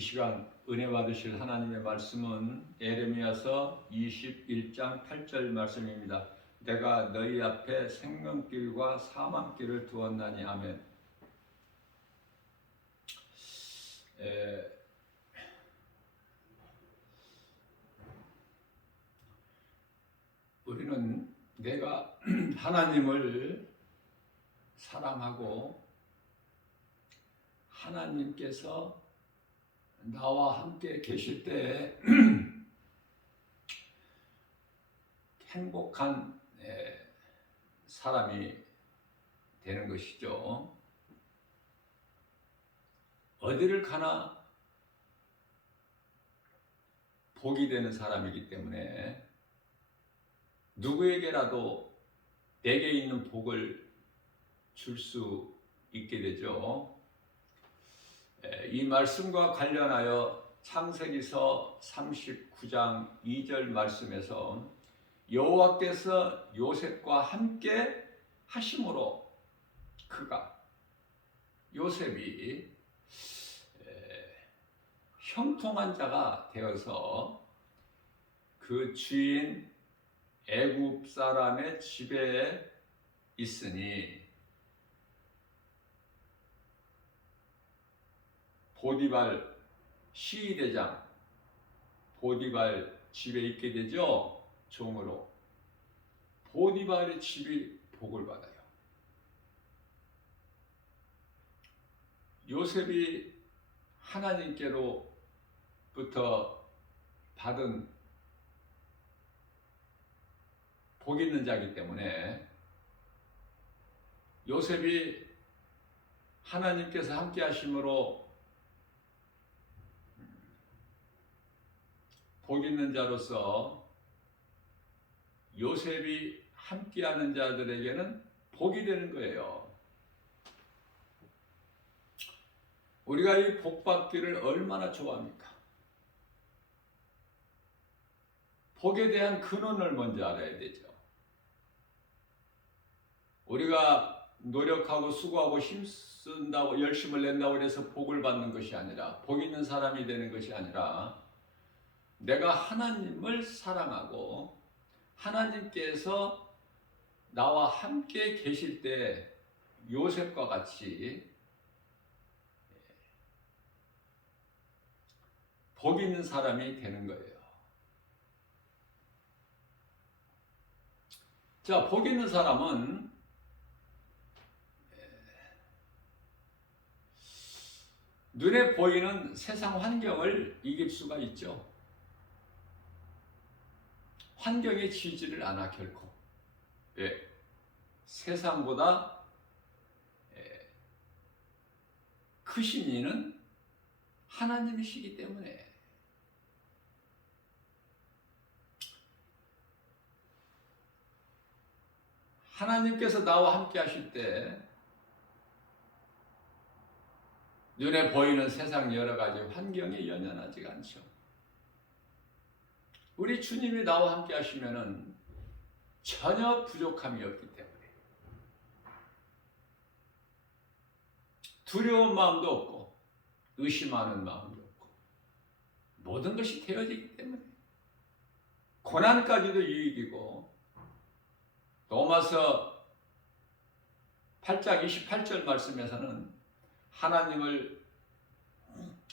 시간 은혜 받으실 하나님의 말씀은 에레미야서 21장 8절 말씀입니다. 내가 너희 앞에 생명길과 사망길을 두었나니. 아멘. 우리는 내가 하나님을 사랑하고 하나님께서 나와 함께 계실 때 행복한 사람이 되는 것이죠. 어디를 가나 복이 되는 사람이기 때문에 누구에게라도 내게 있는 복을 줄 수 있게 되죠. 이 말씀과 관련하여 창세기서 39장 2절 말씀에서 여호와께서 요셉과 함께 하심으로 요셉이 형통한 자가 되어서 그 주인 애굽 사람의 집에 있으니 보디발 시위대장 보디발 집에 있게 되죠. 종으로 보디발의 집이 복을 받아요. 요셉이 하나님께로부터 받은 복 있는 자이기 때문에 요셉이 하나님께서 함께 하심으로 복 있는 자로서 요셉이 함께하는 자들에게는 복이 되는 거예요. 우리가 이 복 받기를 얼마나 좋아합니까? 복에 대한 근원을 먼저 알아야 되죠. 우리가 노력하고 수고하고 힘쓴다고 열심을 낸다고 해서 복을 받는 것이 아니라, 복 있는 사람이 되는 것이 아니라, 내가 하나님을 사랑하고 하나님께서 나와 함께 계실 때 요셉과 같이 복 있는 사람이 되는 거예요. 자, 복 있는 사람은 눈에 보이는 세상 환경을 이길 수가 있죠. 환경에 지지를 않아 결코. 세상보다 크신 이는 하나님이시기 때문에 하나님께서 나와 함께 하실 때 눈에 보이는 세상 여러 가지 환경에 연연하지가 않죠. 우리 주님이 나와 함께 하시면은 전혀 부족함이 없기 때문에 두려운 마음도 없고 의심하는 마음도 없고 모든 것이 되어지기 때문에 고난까지도 유익이고, 로마서 8장 28절 말씀에서는 하나님을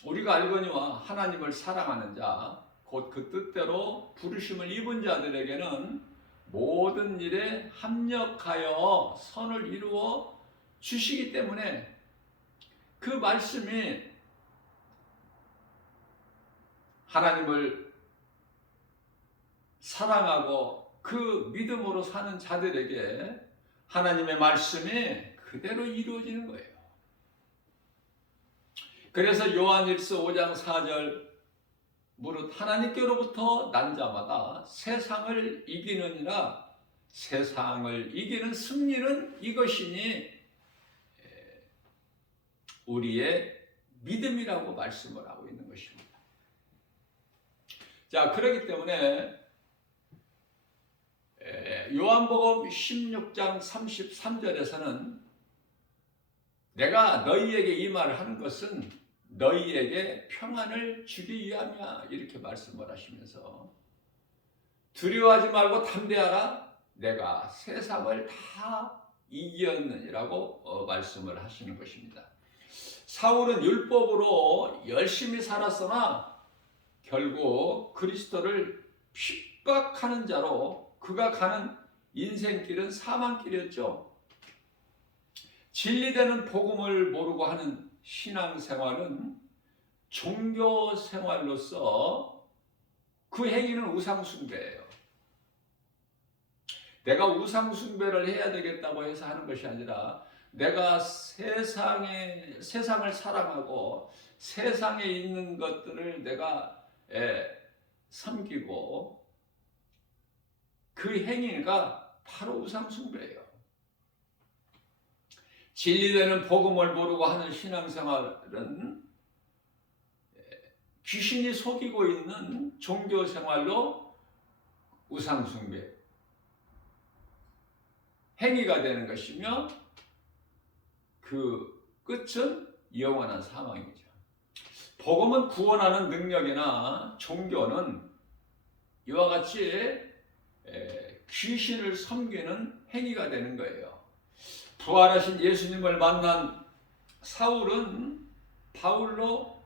우리가 알거니와 하나님을 사랑하는 자 곧 그 뜻대로 부르심을 입은 자들에게는 모든 일에 합력하여 선을 이루어 주시기 때문에 그 말씀이 하나님을 사랑하고 그 믿음으로 사는 자들에게 하나님의 말씀이 그대로 이루어지는 거예요. 그래서 요한일서 5장 4절 무릇 하나님께로부터 난 자마다 세상을 이기느니라. 세상을 이기는 승리는 이것이니 우리의 믿음이라고 말씀을 하고 있는 것입니다. 자, 그렇기 때문에 요한복음 16장 33절에서는 내가 너희에게 이 말을 하는 것은 너희에게 평안을 주기 위함이야. 이렇게 말씀을 하시면서 두려워하지 말고 담대하라. 내가 세상을 다 이겼느니라고 말씀을 하시는 것입니다. 사울은 율법으로 열심히 살았으나 결국 그리스도를 핍박하는 자로 그가 가는 인생길은 사망길이었죠. 진리되는 복음을 모르고 하는 신앙생활은 종교생활로서 그 행위는 우상숭배예요. 내가 우상숭배를 해야 되겠다고 해서 하는 것이 아니라 내가 세상을 사랑하고 세상에 있는 것들을 내가 섬기고 그 행위가 바로 우상숭배예요. 진리되는 복음을 모르고 하는 신앙생활은 귀신이 속이고 있는 종교생활로 우상숭배 행위가 되는 것이며 그 끝은 영원한 사망이죠. 복음은 구원하는 능력이나 종교는 이와 같이 귀신을 섬기는 행위가 되는 거예요. 부활하신 예수님을 만난 사울은 바울로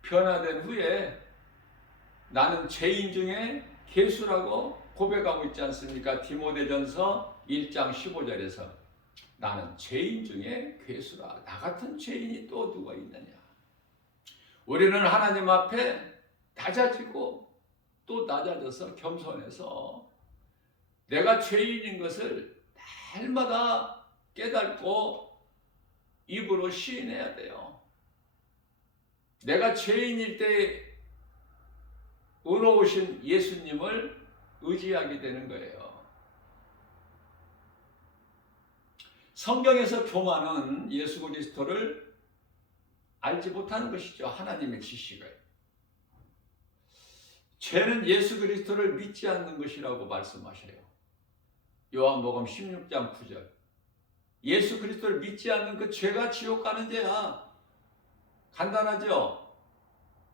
변화된 후에 나는 죄인 중에 괴수라고 고백하고 있지 않습니까? 디모데전서 1장 15절에서 나는 죄인 중에 괴수라. 나 같은 죄인이 또 누가 있느냐. 우리는 하나님 앞에 낮아지고 또 낮아져서 겸손해서 내가 죄인인 것을 날마다 깨닫고 입으로 시인해야 돼요. 내가 죄인일 때 의로우신 예수님을 의지하게 되는 거예요. 성경에서 교만은 예수 그리스도를 알지 못하는 것이죠. 하나님의 지식을. 죄는 예수 그리스도를 믿지 않는 것이라고 말씀하셔요. 요한복음 16장 9절. 예수 그리스도를 믿지 않는 그 죄가 지옥 가는 죄야. 간단하죠?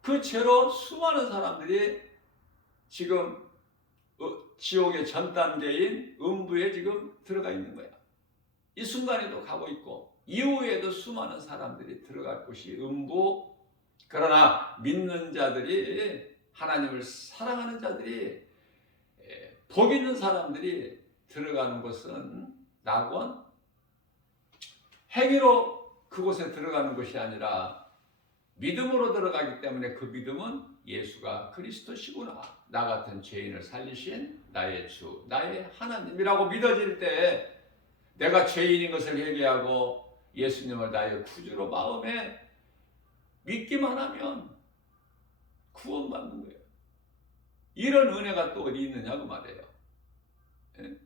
그 죄로 수많은 사람들이 지금 지옥의 전 단계인 음부에 지금 들어가 있는 거야. 이 순간에도 가고 있고 이후에도 수많은 사람들이 들어갈 곳이 음부. 그러나 믿는 자들이, 하나님을 사랑하는 자들이, 복 있는 사람들이 들어가는 곳은 낙원, 행위로 그곳에 들어가는 것이 아니라 믿음으로 들어가기 때문에 그 믿음은 예수가 그리스도시구나, 나 같은 죄인을 살리신 나의 주, 나의 하나님이라고 믿어질 때 내가 죄인인 것을 회개하고 예수님을 나의 구주로 마음에 믿기만 하면 구원받는 거예요. 이런 은혜가 또 어디 있느냐고 말이에요. 예?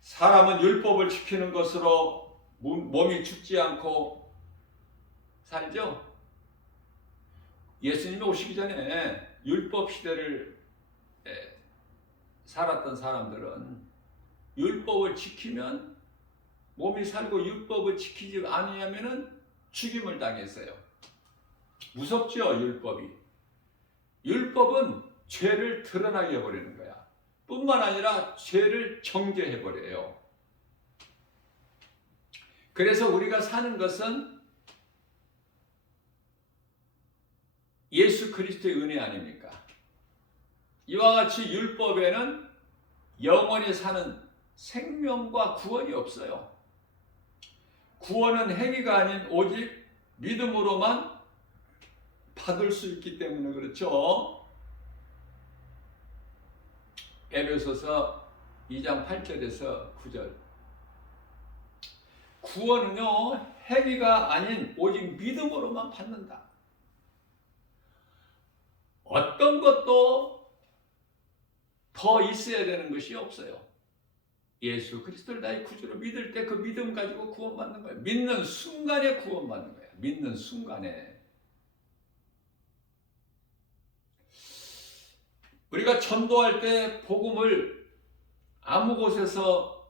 사람은 율법을 지키는 것으로 몸이 죽지 않고 살죠. 예수님이 오시기 전에 율법 시대를 살았던 사람들은 율법을 지키면 몸이 살고 율법을 지키지 않으면 죽임을 당했어요. 무섭죠, 율법이. 율법은 죄를 드러나게 해버리는 거야. 뿐만 아니라 죄를 정죄해버려요. 그래서 우리가 사는 것은 예수 그리스도의 은혜 아닙니까? 이와 같이 율법에는 영원히 사는 생명과 구원이 없어요. 구원은 행위가 아닌 오직 믿음으로만 받을 수 있기 때문에 그렇죠. 에베소서 2장 8절에서 9절. 구원은요, 행위가 아닌 오직 믿음으로만 받는다. 어떤 것도 더 있어야 되는 것이 없어요. 예수 그리스도를 나의 구주로 믿을 때 그 믿음 가지고 구원받는 거예요. 믿는 순간에 구원받는 거예요. 믿는 순간에. 우리가 전도할 때 복음을 아무 곳에서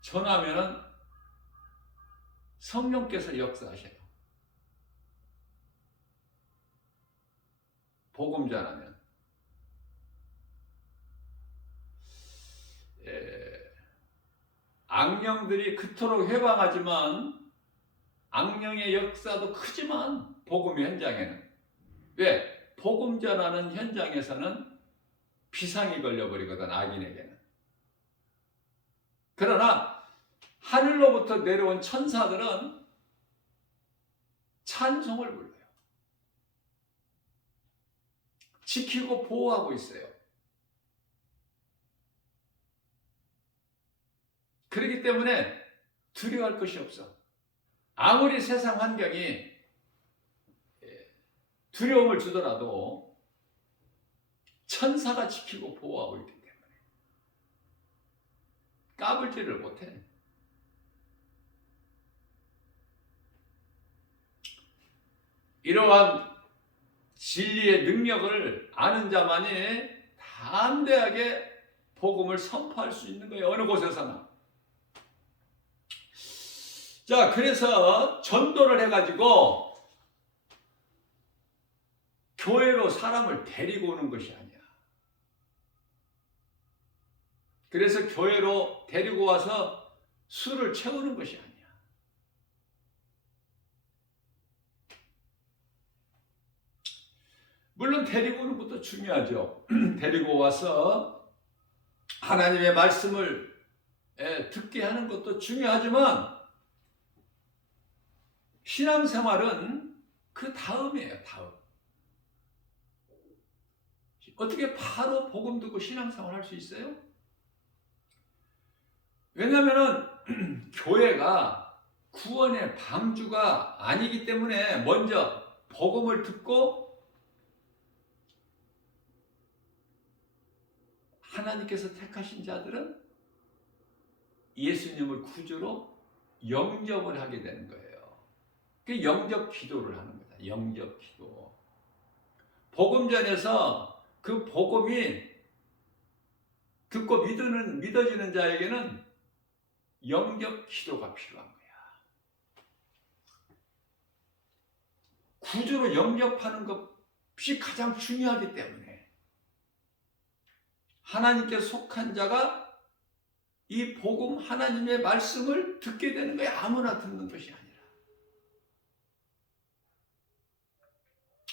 전하면 성령께서 역사하셔요. 복음 전하면. 악령들이 그토록 해방하지만 악령의 역사도 크지만 복음의 현장에는 왜? 복음 전하는 현장에서는 비상이 걸려버리거든, 악인에게는. 그러나 하늘로부터 내려온 천사들은 찬송을 불러요. 지키고 보호하고 있어요. 그렇기 때문에 두려워할 것이 없어. 아무리 세상 환경이 두려움을 주더라도 천사가 지키고 보호하고 있기 때문에 까불지를 못해. 이러한 진리의 능력을 아는 자만이 담대하게 복음을 선포할 수 있는 거예요. 어느 곳에서나. 자, 그래서 전도를 해가지고 교회로 사람을 데리고 오는 것이 아니야. 그래서 교회로 데리고 와서 술을 채우는 것이 아니야. 물론 데리고 오는 것도 중요하죠. 데리고 와서 하나님의 말씀을 듣게 하는 것도 중요하지만 신앙생활은 그 다음이에요. 다음. 어떻게 바로 복음 듣고 신앙생활 할 수 있어요? 왜냐하면 교회가 구원의 방주가 아니기 때문에 먼저 복음을 듣고 하나님께서 택하신 자들은 예수님을 구주로 영접을 하게 되는 거예요. 그 영접 기도를 하는 거다. 영접 기도. 복음전에서 그 복음이 듣고 믿어지는 자에게는 영접 기도가 필요한 거야. 구주로 영접하는 것이 가장 중요하기 때문에 하나님께 속한 자가 이 복음 하나님의 말씀을 듣게 되는 거야. 아무나 듣는 것이 아니라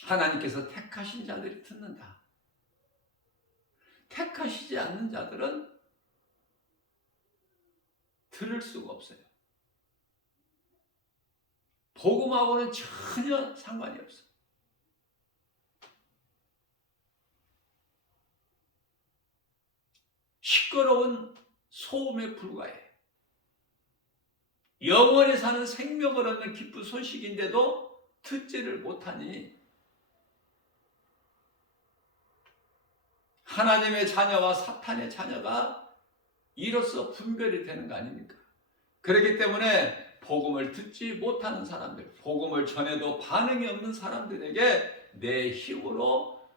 하나님께서 택하신 자들이 듣는다. 택하시지 않는 자들은 들을 수가 없어요. 복음하고는 전혀 상관이 없어. 시끄러운 소음에 불과해. 영원히 사는 생명을 얻는 기쁜 소식인데도 듣지를 못하니 하나님의 자녀와 사탄의 자녀가 이로써 분별이 되는 거 아닙니까? 그렇기 때문에 복음을 듣지 못하는 사람들, 복음을 전해도 반응이 없는 사람들에게 내 힘으로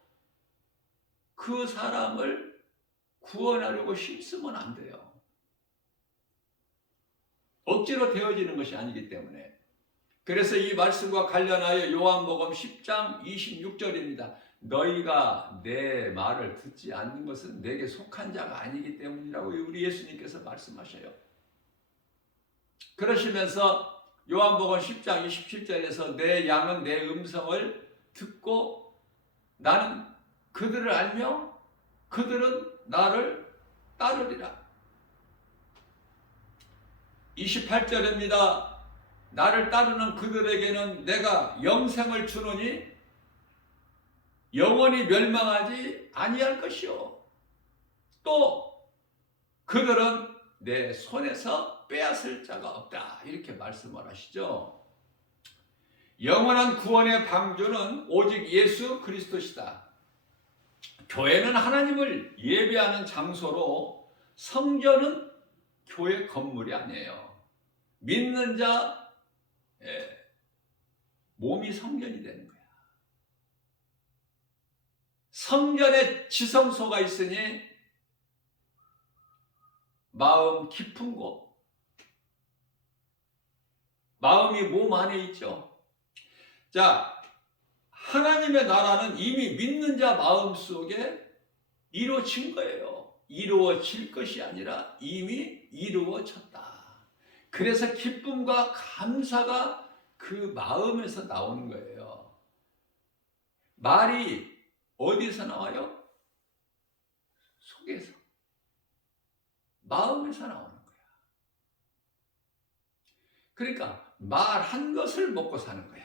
그 사람을 구원하려고 힘쓰면 안 돼요. 억지로 되어지는 것이 아니기 때문에. 그래서 이 말씀과 관련하여 요한복음 10장 26절입니다. 너희가 내 말을 듣지 않는 것은 내게 속한 자가 아니기 때문이라고 우리 예수님께서 말씀하셔요. 그러시면서 요한복음 10장 27절에서 내 양은 내 음성을 듣고 나는 그들을 알며 그들은 나를 따르리라. 28절입니다. 나를 따르는 그들에게는 내가 영생을 주노니 영원히 멸망하지 아니할 것이요. 또 그들은 내 손에서 빼앗을 자가 없다. 이렇게 말씀을 하시죠. 영원한 구원의 방주는 오직 예수 그리스도시다. 교회는 하나님을 예배하는 장소로 성전은 교회 건물이 아니에요. 믿는 자 몸이 성전이 되는 거야. 성전에 지성소가 있으니 마음 깊은 곳, 마음이 몸 안에 있죠. 자, 하나님의 나라는 이미 믿는 자 마음 속에 이루어진 거예요. 이루어질 것이 아니라 이미 이루어졌다. 그래서 기쁨과 감사가 그 마음에서 나오는 거예요. 말이 어디서 나와요? 속에서. 마음에서 나오는 거야. 그러니까 말한 것을 먹고 사는 거야.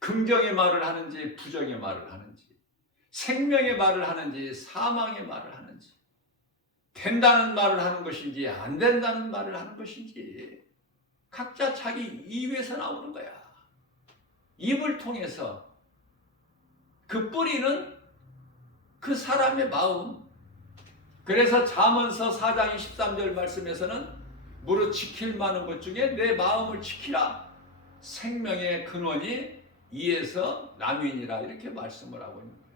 긍정의 말을 하는지 부정의 말을 하는지, 생명의 말을 하는지 사망의 말을 하는지, 된다는 말을 하는 것인지 안 된다는 말을 하는 것인지 각자 자기 입에서 나오는 거야. 입을 통해서 그 뿌리는 그 사람의 마음. 그래서 잠언서 4장 23절 말씀에서는 무릇 지킬 만한 것 중에 내 마음을 지키라. 생명의 근원이 이에서 남이니라 이렇게 말씀을 하고 있는 거예요.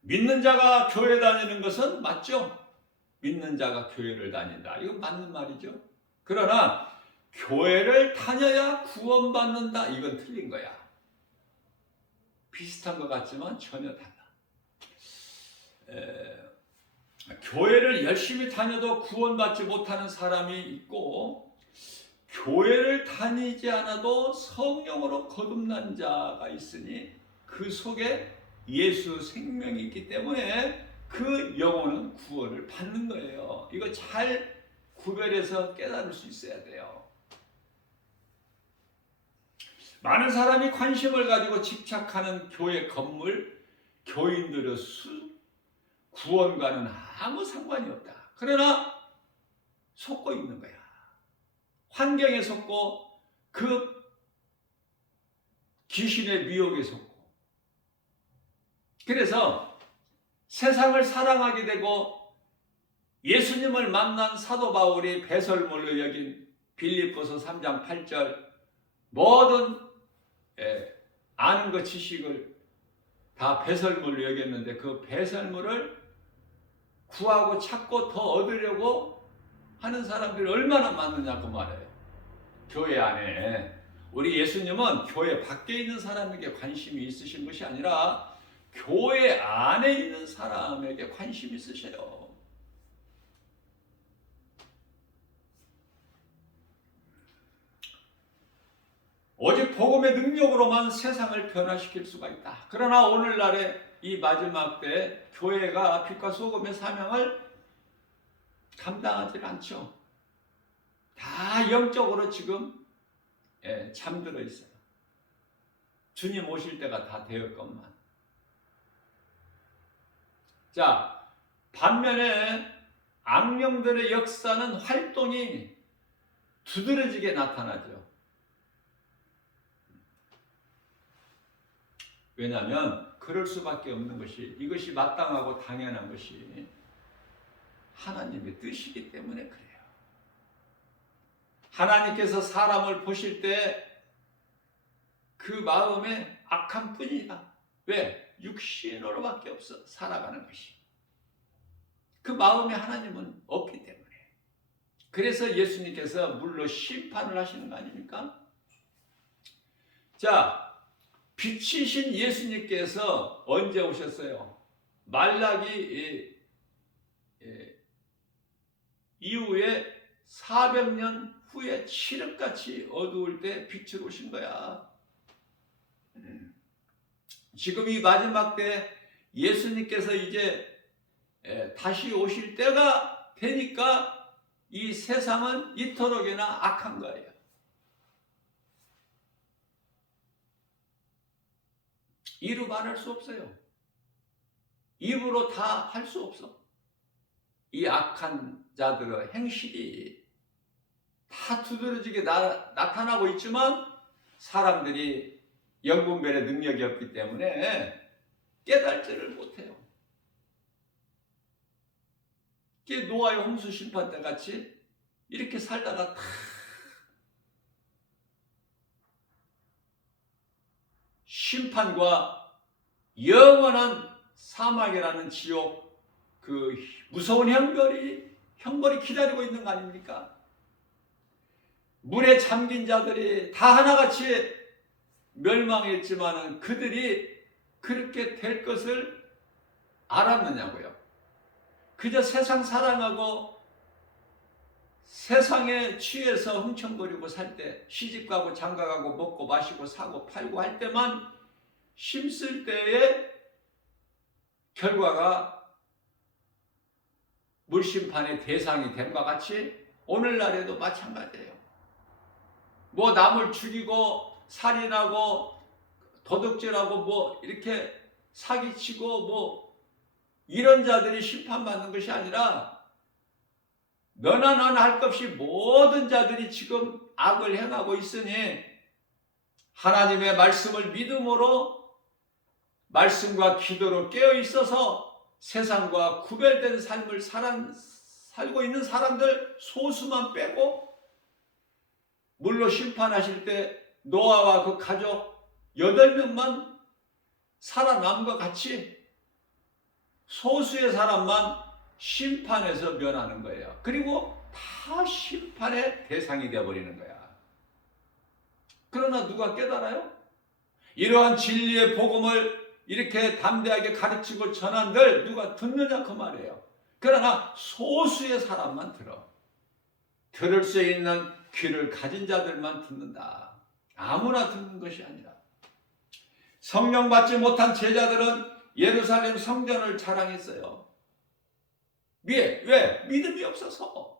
믿는 자가 교회 다니는 것은 맞죠? 믿는 자가 교회를 다닌다. 이건 맞는 말이죠. 그러나 교회를 다녀야 구원받는다. 이건 틀린 거야. 비슷한 것 같지만 전혀 달라. 교회를 열심히 다녀도 구원받지 못하는 사람이 있고, 교회를 다니지 않아도 성령으로 거듭난 자가 있으니 그 속에 예수 생명이 있기 때문에 그 영혼은 구원을 받는 거예요. 이거 잘 구별해서 깨달을 수 있어야 돼요. 많은 사람이 관심을 가지고 집착하는 교회 건물, 교인들의 수, 구원과는 아무 상관이 없다. 그러나 속고 있는 거야. 환경에 속고 그 귀신의 미혹에 속고. 그래서 세상을 사랑하게 되고 예수님을 만난 사도 바울이 배설물로 여긴 빌립보서 3장 8절 모든 아는 것 지식을 다 배설물로 여겼는데 그 배설물을 구하고 찾고 더 얻으려고 하는 사람들이 얼마나 많느냐고 말해요. 교회 안에. 우리 예수님은 교회 밖에 있는 사람에게 관심이 있으신 것이 아니라 교회 안에 있는 사람에게 관심이 있으셔요. 오직 복음의 능력으로만 세상을 변화시킬 수가 있다. 그러나 오늘날의 이 마지막 때 교회가 빛과 소금의 사명을 감당하지 않죠. 다 영적으로 지금 잠들어 있어요. 주님 오실 때가 다 되었건만. 자, 반면에 악령들의 역사는 활동이 두드러지게 나타나죠. 왜냐하면 그럴 수밖에 없는 것이, 이것이 마땅하고 당연한 것이 하나님의 뜻이기 때문에 그래요. 하나님께서 사람을 보실 때 그 마음에 악한 뿐이다. 왜? 육신으로밖에 없어 살아가는 것이. 그 마음에 하나님은 없기 때문에. 그래서 예수님께서 물로 심판을 하시는 거 아닙니까? 자, 빛이신 예수님께서 언제 오셨어요? 말라기 이후에 400년 후에 칠흑같이 어두울 때 빛을 오신 거야. 지금 이 마지막 때 예수님께서 이제 다시 오실 때가 되니까 이 세상은 이토록이나 악한 거예요. 이루 말할 수 없어요. 입으로 다 할 수 없어. 이 악한 자들의 행실이 다 두드러지게 나타나고 있지만 사람들이 영분별의 능력이 없기 때문에 깨달지를 못해요. 이게 노아의 홍수 심판 때 같이 이렇게 살다가 다 심판과 영원한 사막이라는 지옥, 그 무서운 형벌이 기다리고 있는 거 아닙니까? 물에 잠긴 자들이 다 하나같이 멸망했지만은 그들이 그렇게 될 것을 알았느냐고요. 그저 세상 사랑하고 세상에 취해서 흥청거리고 살 때, 시집가고 장가가고 먹고 마시고 사고 팔고 할 때만 힘쓸 때의 결과가 물심판의 대상이 됨과 같이 오늘날에도 마찬가지예요. 뭐 남을 죽이고 살인하고 도둑질하고 뭐 이렇게 사기치고 뭐 이런 자들이 심판받는 것이 아니라 너나 나나 할 것 없이 모든 자들이 지금 악을 행하고 있으니 하나님의 말씀을 믿음으로 말씀과 기도로 깨어 있어서 세상과 구별된 삶을 살고 있는 사람들 소수만 빼고 물로 심판하실 때 노아와 그 가족 8명만 살아남과 같이 소수의 사람만 심판에서 면하는 거예요. 그리고 다 심판의 대상이 되어버리는 거야. 그러나 누가 깨달아요? 이러한 진리의 복음을 이렇게 담대하게 가르치고 전한들 누가 듣느냐 그 말이에요. 그러나 소수의 사람만 들을 수 있는 귀를 가진 자들만 듣는다. 아무나 듣는 것이 아니라. 성령 받지 못한 제자들은 예루살렘 성전을 자랑했어요. 왜? 믿음이 없어서.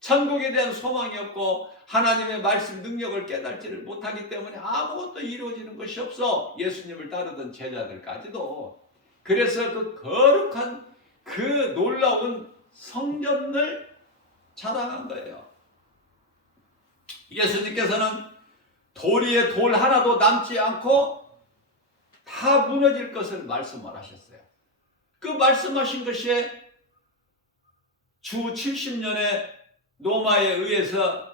천국에 대한 소망이 없고 하나님의 말씀 능력을 깨닫지를 못하기 때문에 아무것도 이루어지는 것이 없어. 예수님을 따르던 제자들까지도. 그래서 그 거룩한 그 놀라운 성전을 자랑한 거예요. 예수님께서는 돌 위에 돌 하나도 남지 않고 다 무너질 것을 말씀을 하셨어요. 그 말씀하신 것이 주 70년의 로마에 의해서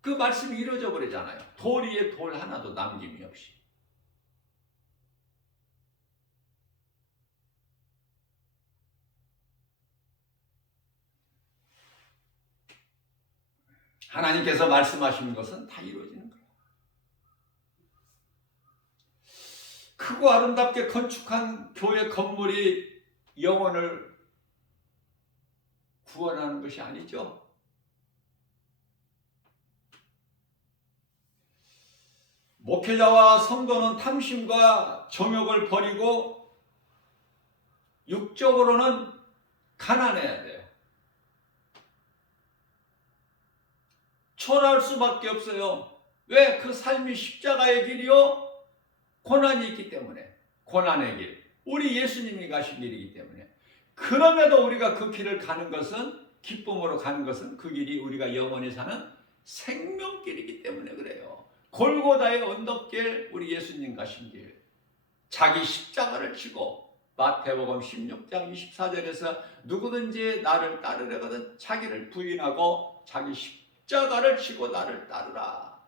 그 말씀이 이루어져 버리잖아요. 돌 위에 돌 하나도 남김이 없이. 하나님께서 말씀하시는 것은 다 이루어지는 거예요. 크고 아름답게 건축한 교회 건물이 영혼을 구원하는 것이 아니죠. 목회자와 성도는 탐심과 정욕을 버리고 육적으로는 가난해야 돼요. 초라할 수밖에 없어요. 왜? 그 삶이 십자가의 길이요? 고난이 있기 때문에. 고난의 길. 우리 예수님이 가신 길이기 때문에. 그럼에도 우리가 그 길을 가는 것은, 기쁨으로 가는 것은 그 길이 우리가 영원히 사는 생명길이기 때문에 그래요. 골고다의 언덕길, 우리 예수님 가신 길. 자기 십자가를 지고 마태복음 16장 24절에서 누구든지 나를 따르려거든 자기를 부인하고 자기 십자가를 지고 나를 따르라.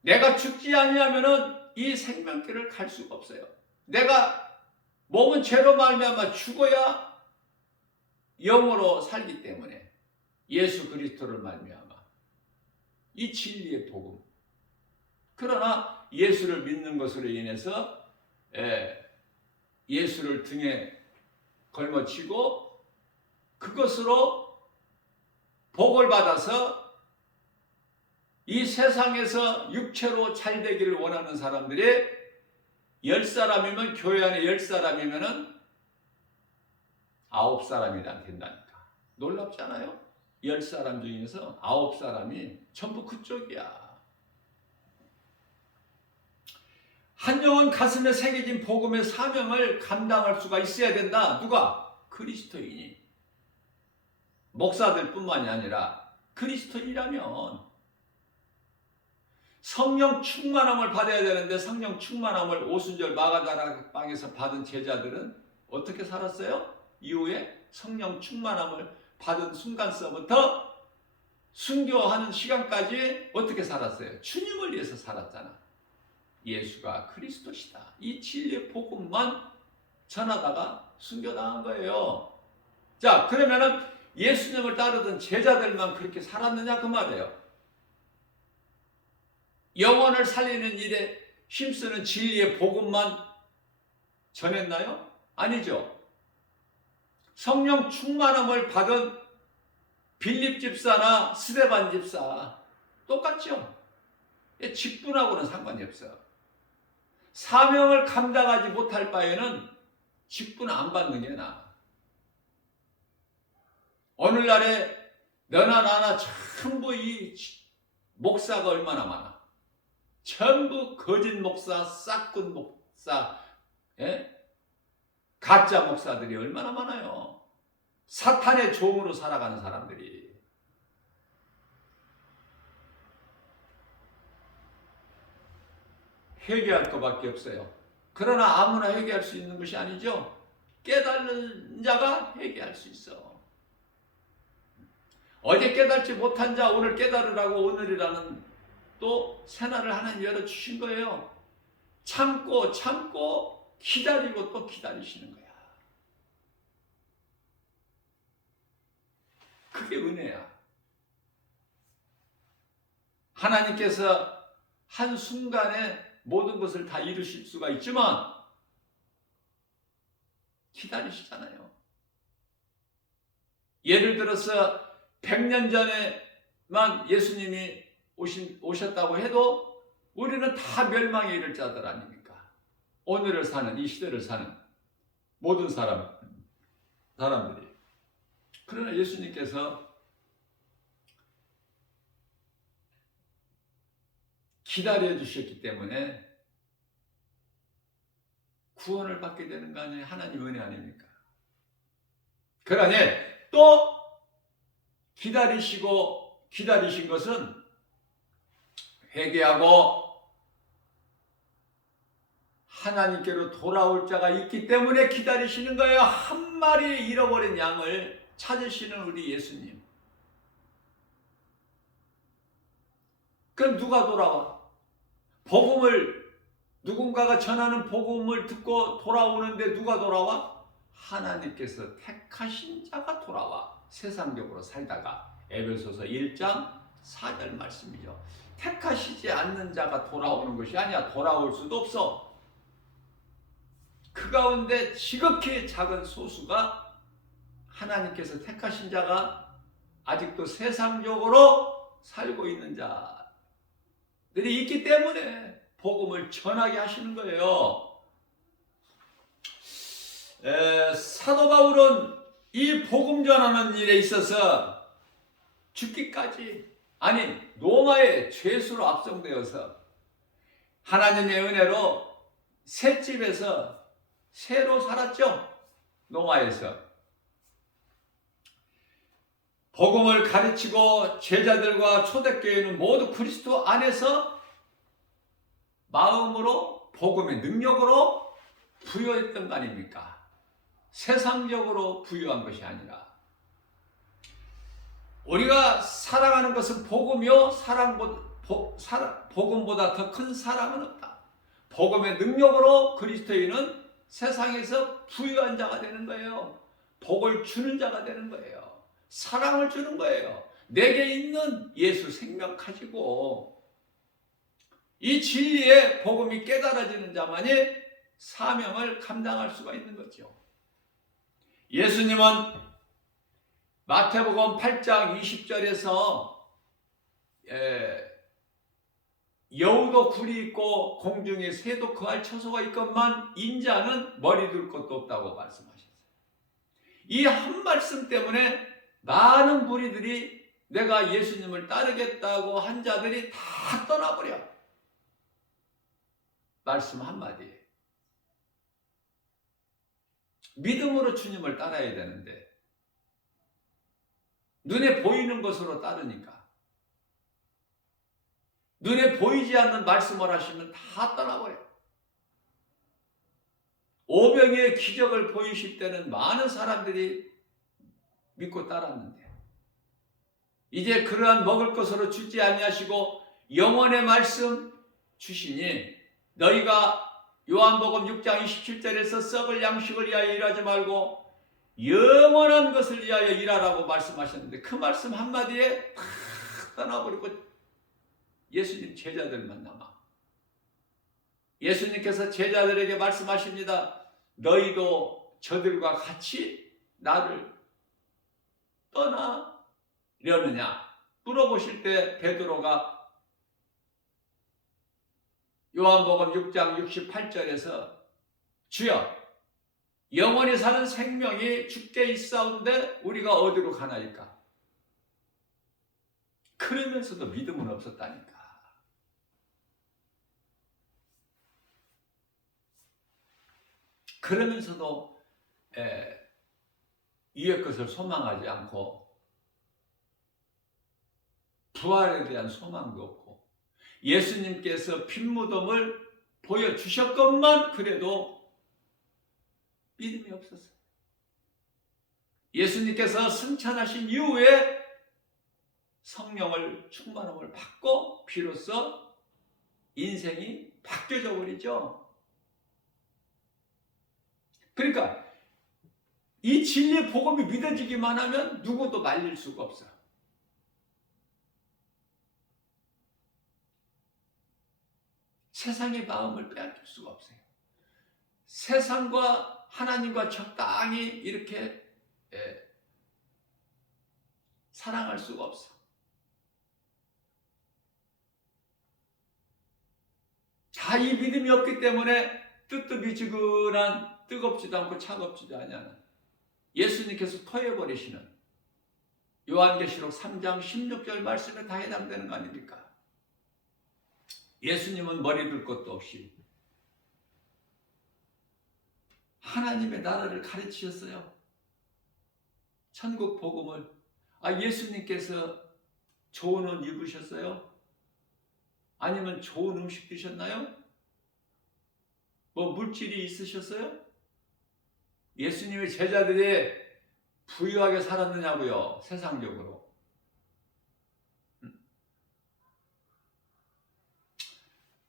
내가 죽지 아니하면은 이 생명길을 갈 수가 없어요. 내가 몸은 죄로 말미암아 죽어야 영으로 살기 때문에 예수 그리스도를 말미암아 이 진리의 복음. 그러나 예수를 믿는 것으로 인해서 예수를 등에 걸머치고 그것으로 복을 받아서 이 세상에서 육체로 잘 되기를 원하는 사람들이 10사람이면 교회 안에 10사람이면 9사람이 안 된다니까. 놀랍지 않아요? 10사람 중에서 9사람이 전부 그쪽이야. 한 영혼 가슴에 새겨진 복음의 사명을 감당할 수가 있어야 된다. 누가? 그리스도인이. 목사들 뿐만이 아니라 그리스도인이라면 성령 충만함을 받아야 되는데 성령 충만함을 오순절 마가다락방에서 받은 제자들은 어떻게 살았어요? 이후에 성령 충만함을 받은 순간서부터 순교하는 시간까지 어떻게 살았어요? 주님을 위해서 살았잖아. 예수가 그리스도시다. 이 진리의 복음만 전하다가 순교당한 거예요. 자, 그러면은 예수님을 따르던 제자들만 그렇게 살았느냐 그 말이에요. 영혼을 살리는 일에 힘쓰는 진리의 복음만 전했나요? 아니죠. 성령 충만함을 받은 빌립 집사나 스데반 집사 똑같죠. 직분하고는 상관이 없어요. 사명을 감당하지 못할 바에는 직분 안 받는 게 나아. 오늘날에 너나 나나 전부 이 목사가 얼마나 많아. 전부 거짓 목사, 싹군 목사, 가짜 목사들이 얼마나 많아요. 사탄의 종으로 살아가는 사람들이. 회개할 것밖에 없어요. 그러나 아무나 회개할 수 있는 것이 아니죠. 깨달은 자가 회개할 수 있어. 어제 깨달지 못한 자 오늘 깨달으라고 오늘이라는 또 새날을 하나님 열어주신 거예요. 참고 기다리고 또 기다리시는 거야. 그게 은혜야. 하나님께서 한순간에 모든 것을 다 이루실 수가 있지만 기다리시잖아요. 예를 들어서 100년 전에만 예수님이 오셨다고 해도 우리는 다 멸망에 이를 자들 아닙니까? 오늘을 사는, 이 시대를 사는 모든 사람들이. 그러나 예수님께서 기다려 주셨기 때문에 구원을 받게 되는 거 아니에요? 하나님 은혜 아닙니까? 그러니 또 기다리신 것은 회개하고 하나님께로 돌아올 자가 있기 때문에 기다리시는 거예요. 한 마리 잃어버린 양을 찾으시는 우리 예수님. 그럼 누가 돌아와? 누군가가 전하는 복음을 듣고 돌아오는데 누가 돌아와? 하나님께서 택하신 자가 돌아와. 세상적으로 살다가. 에베소서 1장 4절 말씀이죠. 택하시지 않는 자가 돌아오는 것이 아니야. 돌아올 수도 없어. 그 가운데 지극히 작은 소수가 하나님께서 택하신 자가 아직도 세상적으로 살고 있는 자들이 있기 때문에 복음을 전하게 하시는 거예요. 사도 바울은 이 복음 전하는 일에 있어서 죽기까지, 아니 로마의 죄수로 압송되어서 하나님의 은혜로 셋집에서 새로 살았죠. 로마에서 복음을 가르치고 제자들과 초대교회는 모두 그리스도 안에서 마음으로 복음의 능력으로 부여했던 거 아닙니까? 세상적으로 부여한 것이 아니라. 우리가 사랑하는 것은 복음이요, 복음보다 더 큰 사랑은 없다. 복음의 능력으로 그리스도인은 세상에서 부유한 자가 되는 거예요. 복을 주는 자가 되는 거예요. 사랑을 주는 거예요. 내게 있는 예수 생명 가지고 이 진리의 복음이 깨달아지는 자만이 사명을 감당할 수가 있는 거죠. 예수님은 마태복음 8장 20절에서 여우도 굴이 있고 공중에 새도 거할 처소가 있건만 인자는 머리 둘 것도 없다고 말씀하셨어요. 이 한 말씀 때문에 많은 무리들이 내가 예수님을 따르겠다고 한 자들이 다 떠나버려. 말씀 한마디에. 믿음으로 주님을 따라야 되는데 눈에 보이는 것으로 따르니까, 눈에 보이지 않는 말씀을 하시면 다 떠나버려. 오병이의 기적을 보이실 때는 많은 사람들이 믿고 따랐는데 이제 그러한 먹을 것으로 주지 아니하시고 영원의 말씀 주시니 너희가 요한복음 6장 27절에서 썩을 양식을 위하여 일하지 말고 영원한 것을 위하여 일하라고 말씀하셨는데 그 말씀 한마디에 다 떠나버리고 예수님 제자들만 남아. 예수님께서 제자들에게 말씀하십니다. 너희도 저들과 같이 나를 떠나려느냐 물어보실 때 베드로가 요한복음 6장 68절에서 주여 영원히 사는 생명이 주께 있사온데 우리가 어디로 가나이까? 그러면서도 믿음은 없었다니까. 그러면서도 위의 것을 소망하지 않고 부활에 대한 소망도 없고 예수님께서 핏무덤을 보여주셨건만 그래도 믿음이 없었어요. 예수님께서 승천하신 이후에 성령을 충만함을 받고 비로소 인생이 바뀌어져 버리죠. 그러니까 이 진리의 복음이 믿어지기만 하면 누구도 말릴 수가 없어요. 세상의 마음을 빼앗길 수가 없어요. 세상과 하나님과 적당히 이렇게 사랑할 수가 없어. 다 이 믿음이 없기 때문에 뜨뜻미지근한 뜨겁지도 않고 차갑지도 않냐는 예수님께서 토해버리시는 요한계시록 3장 16절 말씀에 다 해당되는 거 아닙니까? 예수님은 머리 둘 것도 없이 하나님의 나라를 가르치셨어요. 천국 복음을. 예수님께서 좋은 옷 입으셨어요? 아니면 좋은 음식 드셨나요? 뭐 물질이 있으셨어요? 예수님의 제자들이 부유하게 살았느냐고요? 세상적으로.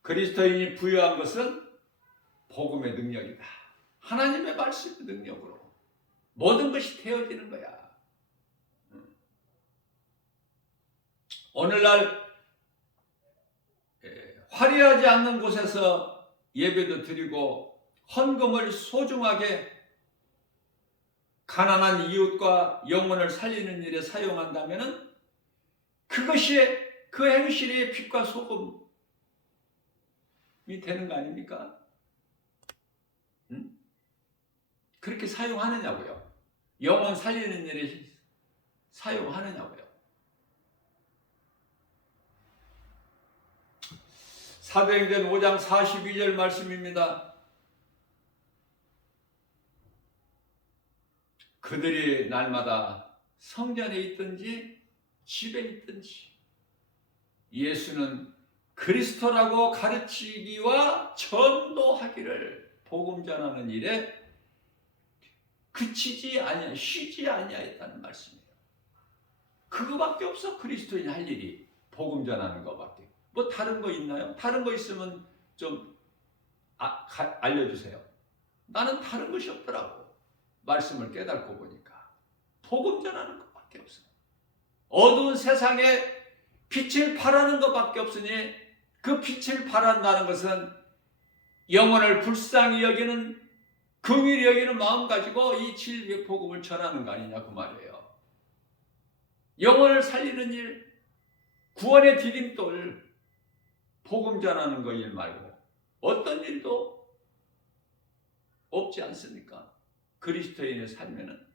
그리스도인이 부유한 것은 복음의 능력이다. 하나님의 말씀의 능력으로 모든 것이 되어지는 거야. 오늘날 화려하지 않는 곳에서 예배도 드리고 헌금을 소중하게 가난한 이웃과 영혼을 살리는 일에 사용한다면 그것이 그 행실이 빛과 소금이 되는 거 아닙니까? 그렇게 사용하느냐고요? 영혼 살리는 일에 사용하느냐고요? 사도행전 5장 42절 말씀입니다. 그들이 날마다 성전에 있든지 집에 있든지 예수는 그리스도라고 가르치기와 전도하기를 복음 전하는 일에 그치지 아니하, 쉬지 아니하였다는 말씀이에요. 그거밖에 없어. 그리스도인이 할 일이 복음 전하는 것밖에. 뭐 다른 거 있나요? 다른 거 있으면 좀 알려주세요. 나는 다른 것이 없더라고. 말씀을 깨닫고 보니까 복음 전하는 것밖에 없어요. 어두운 세상에 빛을 발하는 것밖에 없으니 그 빛을 발한다는 것은 영혼을 불쌍히 여기는 긍휼히 여기는 마음 가지고 이 진리의 복음을 전하는 거 아니냐 그 말이에요. 영혼을 살리는 일, 구원의 디딤돌, 복음 전하는 거 일 말고 어떤 일도 없지 않습니까? 그리스도인의 삶에는.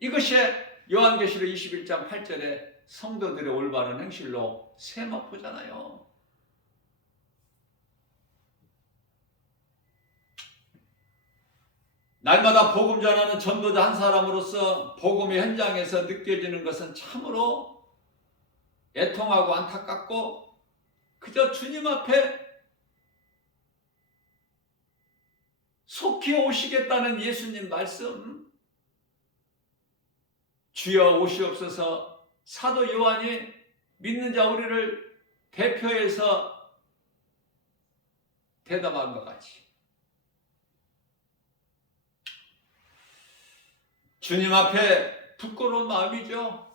이것이 요한계시록 21장 8절에 성도들의 올바른 행실로 세마포잖아요. 날마다 복음 전하는 전도자 한 사람으로서 복음의 현장에서 느껴지는 것은 참으로 애통하고 안타깝고 그저 주님 앞에 속히 오시겠다는 예수님 말씀, 주여 오시옵소서. 사도 요한이 믿는 자 우리를 대표해서 대답한 것 같이 주님 앞에 부끄러운 마음이죠.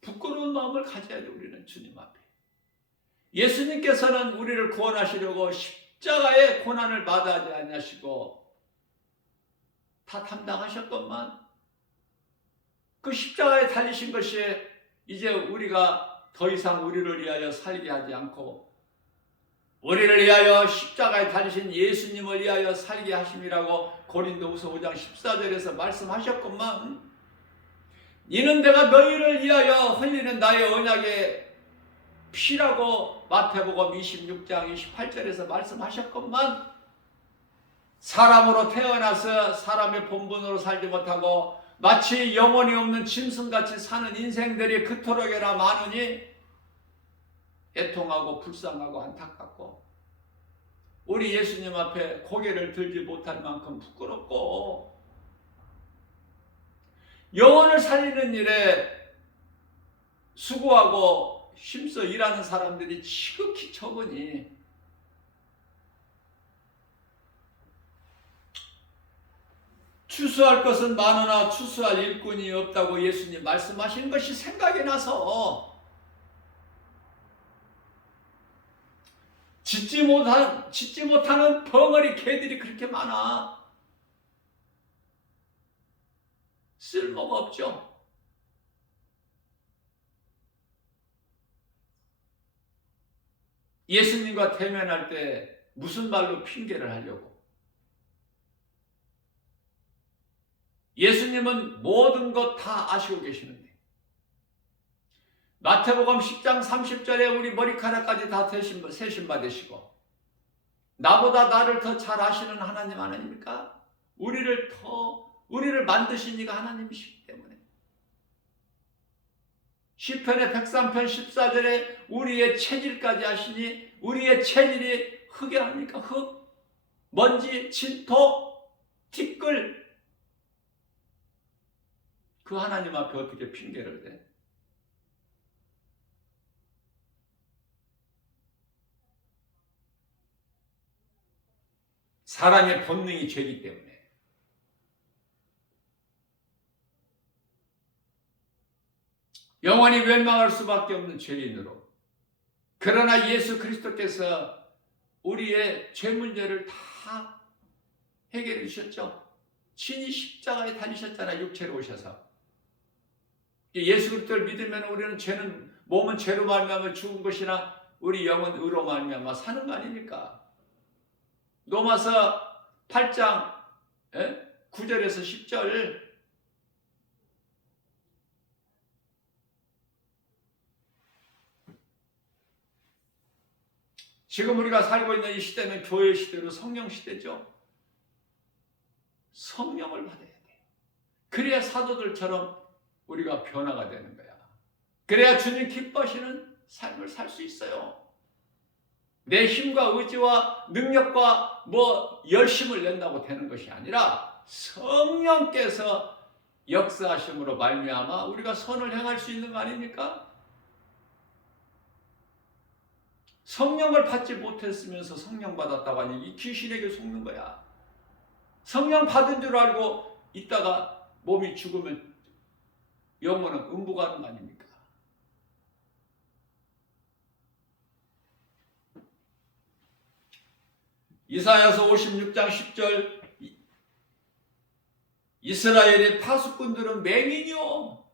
부끄러운 마음을 가져야 돼. 우리는 주님 앞에. 예수님께서는 우리를 구원하시려고 십자가의 고난을 마다하지 않으시고 다 담당하셨건만 그 십자가에 달리신 것이 이제 우리가 더 이상 우리를 위하여 살게 하지 않고 우리를 위하여 십자가에 달리신 예수님을 위하여 살게 하심이라고 고린도후서 5장 14절에서 말씀하셨건만 이는 내가 너희를 위하여 흘리는 나의 언약의 피라고 마태복음 26장 28절에서 말씀하셨건만 사람으로 태어나서 사람의 본분으로 살지 못하고 마치 영혼이 없는 짐승같이 사는 인생들이 그토록이나 많으니 애통하고 불쌍하고 안타깝고 우리 예수님 앞에 고개를 들지 못할 만큼 부끄럽고 영혼을 살리는 일에 수고하고 힘써 일하는 사람들이 지극히 적으니 추수할 것은 많으나 추수할 일꾼이 없다고 예수님 말씀하신 것이 생각이 나서 짓지 못하는 벙어리 개들이 그렇게 많아. 쓸모가 없죠. 예수님과 대면할 때 무슨 말로 핑계를 하려고? 예수님은 모든 것 다 아시고 계시는데 마태복음 10장 30절에 우리 머리카락까지 다 세신 받으시고 나보다 나를 더 잘 아시는 하나님 아닙니까? 우리를 만드신 이가 하나님이시기 때문에 시편의 103편 14절에 우리의 체질까지 아시니 우리의 체질이 흙이 아닙니까? 흙, 먼지, 진토, 티끌 그 하나님 앞에 어떻게 핑계를 대? 사람의 본능이 죄이기 때문에 영원히 멸망할 수밖에 없는 죄인으로 그러나 예수 그리스도께서 우리의 죄 문제를 다 해결해 주셨죠. 친히 십자가에 달리셨잖아요. 육체로 오셔서 예수 그리스도를 믿으면 우리는 몸은 죄로 말미암아 죽은 것이나 우리 영은 의로 말미암아 사는 거 아닙니까? 로마서 8장 9절에서 10절 지금 우리가 살고 있는 이 시대는 교회 시대로 성령 시대죠. 성령을 받아야 돼요. 그래야 사도들처럼 우리가 변화가 되는 거야. 그래야 주님 기뻐하시는 삶을 살 수 있어요. 내 힘과 의지와 능력과 열심을 낸다고 되는 것이 아니라 성령께서 역사하심으로 말미암아 우리가 선을 행할 수 있는 거 아닙니까? 성령을 받지 못했으면서 성령 받았다고 하니 이 귀신에게 속는 거야. 성령 받은 줄 알고 있다가 몸이 죽으면 영혼은 음부 가는 거 아닙니까? 이사야서 56장 10절 이스라엘의 파수꾼들은 맹인이요.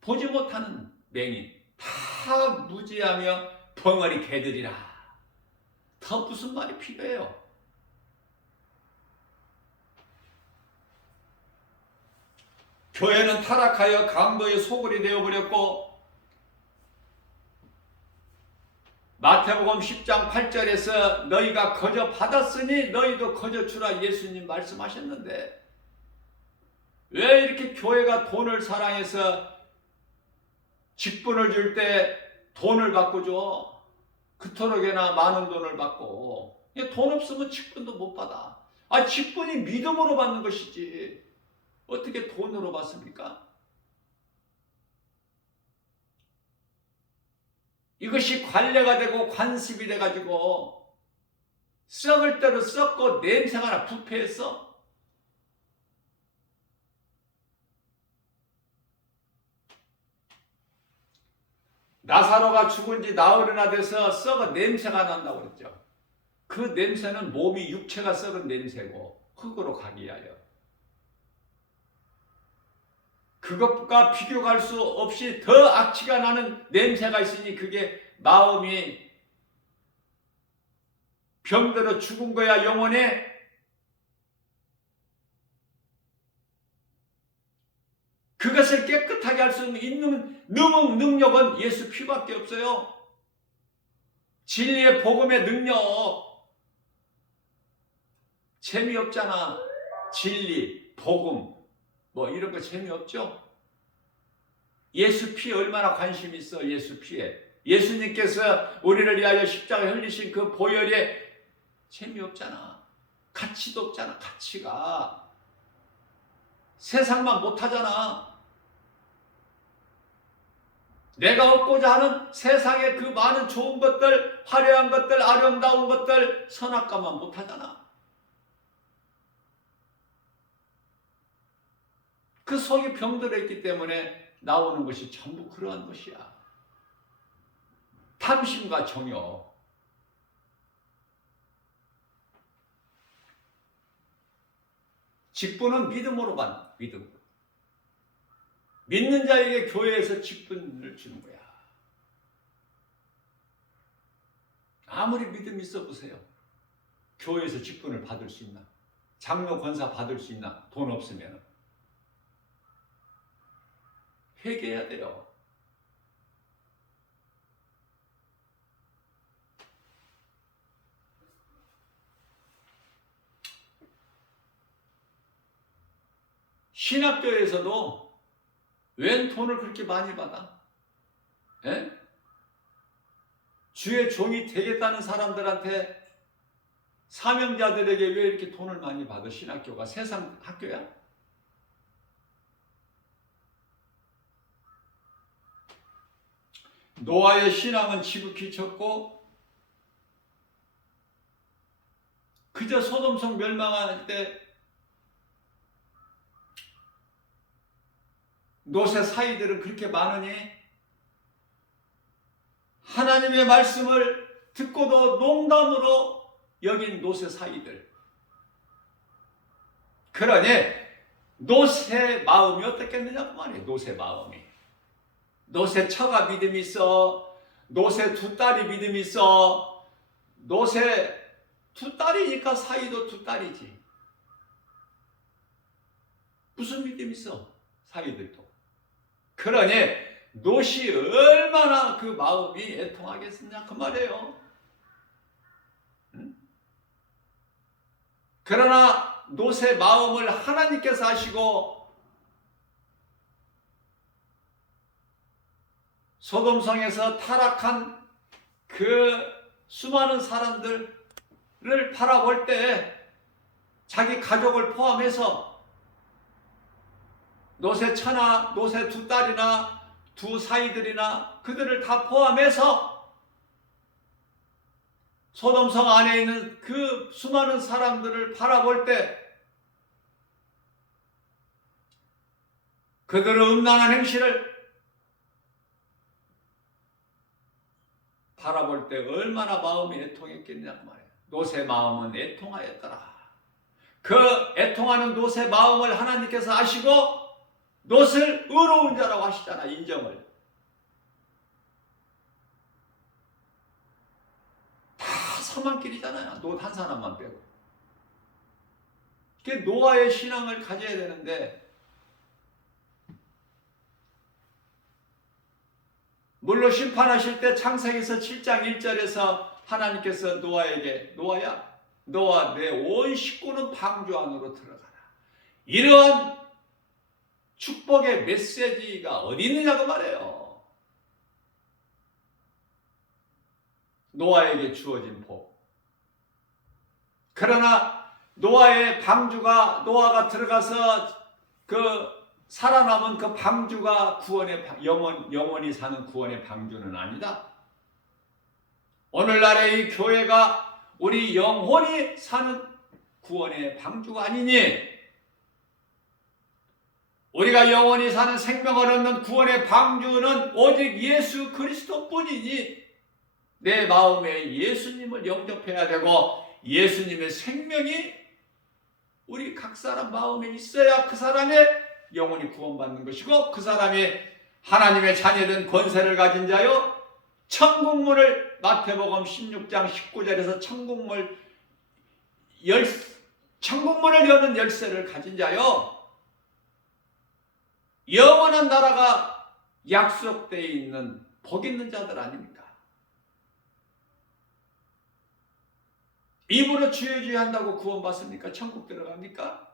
보지 못하는 맹인. 다 무지하며 벙어리 개들이라. 더 무슨 말이 필요해요? 교회는 타락하여 강도의 소굴이 되어버렸고 마태복음 10장 8절에서 너희가 거저 받았으니 너희도 거저 주라 예수님 말씀하셨는데 왜 이렇게 교회가 돈을 사랑해서 직분을 줄 때 돈을 받고 줘? 그토록이나 많은 돈을 받고 돈 없으면 직분도 못 받아. 직분이 믿음으로 받는 것이지 어떻게 돈으로 받습니까? 이것이 관례가 되고 관습이 돼가지고 썩을 대로 썩고 냄새가 나 부패했어. 나사로가 죽은 지 나흘이나 돼서 썩어 냄새가 난다고 그랬죠. 그 냄새는 몸이 육체가 썩은 냄새고 흙으로 가기 위하여 그것과 비교할 수 없이 더 악취가 나는 냄새가 있으니 그게 마음이 병들어 죽은 거야. 영혼에 그것을 깨끗하게 할 수 있는 능력은 예수 피밖에 없어요. 진리의 복음의 능력 재미없잖아. 진리, 복음 뭐 이런 거 재미없죠? 예수 피 얼마나 관심 있어. 예수 피에 예수님께서 우리를 위하여 십자가에 흘리신 그 보혈에 재미없잖아. 가치도 없잖아. 가치가 세상만 못하잖아. 내가 얻고자 하는 세상의 그 많은 좋은 것들, 화려한 것들, 아름다운 것들, 선악과만 못하잖아. 그 속이 병들어 있기 때문에 나오는 것이 전부 그러한 것이야. 탐심과 정욕. 직분은 믿음으로 받는 믿음. 믿는 자에게 교회에서 직분을 주는 거야. 아무리 믿음이 있어 보세요. 교회에서 직분을 받을 수 있나? 장로 권사 받을 수 있나? 돈 없으면. 회개해야 돼요. 신학교에서도 웬 돈을 그렇게 많이 받아? 에? 주의 종이 되겠다는 사람들한테 사명자들에게 왜 이렇게 돈을 많이 받아? 신학교가 세상 학교야? 노아의 신앙은 지극히 쳤고 그저 소돔성 멸망할 때 노새 사이들은 그렇게 많으니 하나님의 말씀을 듣고도 농담으로 여긴 노새 사이들. 그러니 노새 마음이 어떻겠느냐고 말이에요. 노새 마음이. 노새 처가 믿음이 있어. 노새 두 딸이 믿음이 있어. 노새 두 딸이니까 사이도 두 딸이지. 무슨 믿음이 있어? 사이들도. 그러니 노시 얼마나 그 마음이 애통하겠느냐 그 말이에요. 응? 그러나 노새 마음을 하나님께서 하시고 소돔성에서 타락한 그 수많은 사람들을 바라볼 때 자기 가족을 포함해서 노새 처나 노새 두 딸이나 두 사이들이나 그들을 다 포함해서 소돔성 안에 있는 그 수많은 사람들을 바라볼 때 그들의 음란한 행실을 바라볼 때 얼마나 마음이 애통했겠냐고 말이에요. 노새 마음은 애통하였더라. 그 애통하는 노새 마음을 하나님께서 아시고 롯을 의로운 자라고 하시잖아. 인정을. 다 선한 길이잖아요. 롯 한 사람만 빼고. 그게 노아의 신앙을 가져야 되는데 물로 심판하실 때 창세기서 7장 1절에서 하나님께서 노아에게 노아야 너와 내 온 식구는 방주 안으로 들어가라. 이러한 축복의 메시지가 어디 있느냐고 말해요. 노아에게 주어진 복. 그러나 노아의 방주가 노아가 들어가서 그 살아남은 그 방주가 구원의 영원히 사는 구원의 방주는 아니다. 오늘날의 이 교회가 우리 영혼이 사는 구원의 방주가 아니니, 우리가 영원히 사는 생명을 얻는 구원의 방주는 오직 예수 그리스도뿐이니, 내 마음에 예수님을 영접해야 되고 예수님의 생명이 우리 각 사람 마음에 있어야 그 사람의 영혼이 구원받는 것이고, 그 사람이 하나님의 자녀된 권세를 가진 자요, 천국문을 마태복음 16장 19절에서 천국문을 여는 열쇠를 가진 자요, 영원한 나라가 약속되어 있는 복 있는 자들 아닙니까? 입으로 주여 주여 한다고 구원받습니까? 천국 들어갑니까?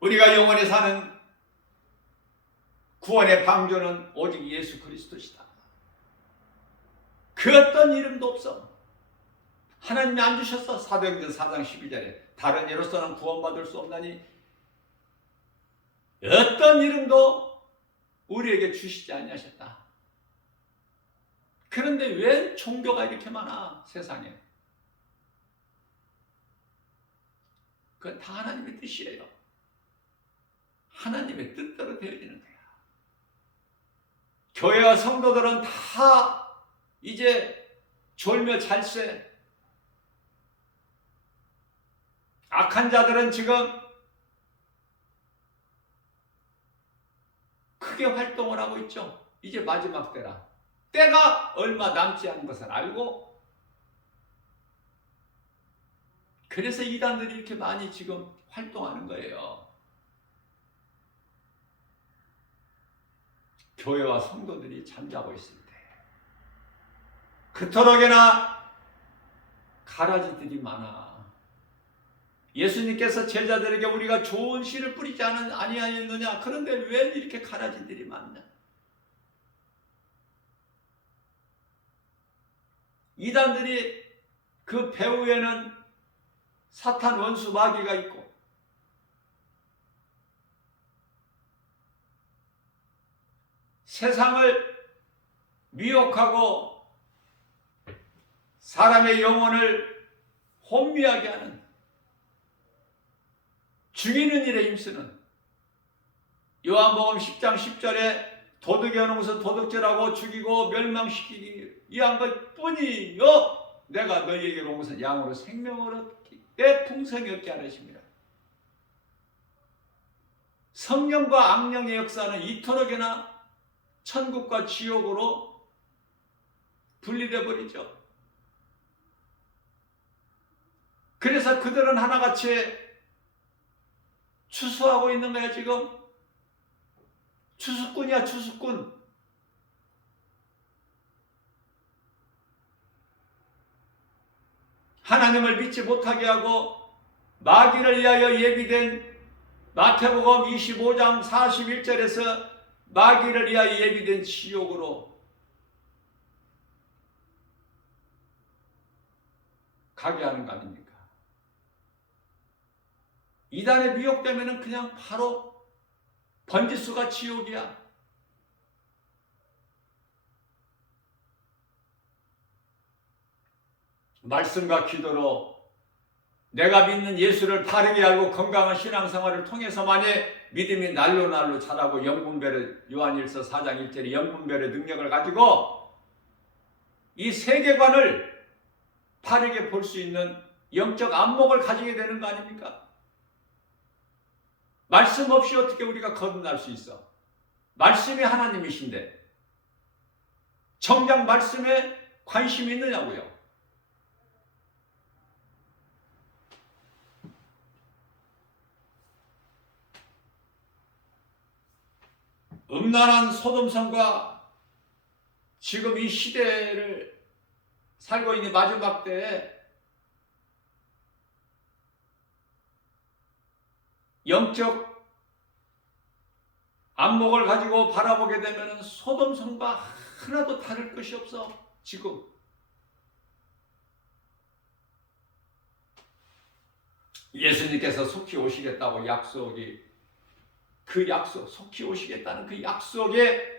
우리가 영원히 사는 구원의 방주는 오직 예수 그리스도시다. 그 어떤 이름도 없어. 하나님이 안 주셨어. 사도행전 4장 12절에 다른 이로서는 구원받을 수 없나니 어떤 이름도 우리에게 주시지 아니하셨다. 그런데 왜 종교가 이렇게 많아, 세상에? 그건 다 하나님의 뜻이에요. 하나님의 뜻대로 되어지는 거야. 교회와 성도들은 다 이제 졸며 잘세. 악한 자들은 지금 크게 활동을 하고 있죠. 이제 마지막 때라. 때가 얼마 남지 않은 것을 알고, 그래서 이단들이 이렇게 많이 지금 활동하는 거예요. 교회와 성도들이 잠자고 있을 때 그토록이나 가라지들이 많아. 예수님께서 제자들에게 우리가 좋은 씨를 뿌리지 아니하였느냐? 그런데 왜 이렇게 가라지들이 많냐? 이단들이 그 배후에는 사탄 원수 마귀가 있고, 세상을 미혹하고 사람의 영혼을 혼미하게 하는, 죽이는 일에 힘쓰는, 요한복음 10장 10절에 도둑이 오는 것은 도둑질하고 죽이고 멸망시키기 위한 것뿐이요 내가 너희에게 온 것은 양으로 생명을 얻기 때 풍성히 얻게 하려심이라. 성령과 악령의 역사는 이토록이나 천국과 지옥으로 분리돼 버리죠. 그래서 그들은 하나같이 추수하고 있는 거야. 지금 추수꾼이야, 추수꾼. 하나님을 믿지 못하게 하고 마귀를 위하여 예비된, 마태복음 25장 41절에서 마귀를 위하여 예비된 지옥으로 가게 하는 거 아닙니까? 이단의 미혹 때문에 그냥 바로 번지수가 지옥이야. 말씀과 기도로 내가 믿는 예수를 바르게 알고 건강한 신앙생활을 통해서만이 믿음이 날로 자라고 영분별의, 요한일서 4장 1절에 영분별의 능력을 가지고 이 세계관을 바르게 볼 수 있는 영적 안목을 가지게 되는 거 아닙니까? 말씀 없이 어떻게 우리가 거듭날 수 있어? 말씀이 하나님이신데 정작 말씀에 관심이 있느냐고요? 음란한 소돔성과 지금 이 시대를 살고 있는 마지막 때에 영적 안목을 가지고 바라보게 되면 소돔성과 하나도 다를 것이 없어. 지금 예수님께서 속히 오시겠다고 약속이 그 약속, 속히 오시겠다는 그 약속에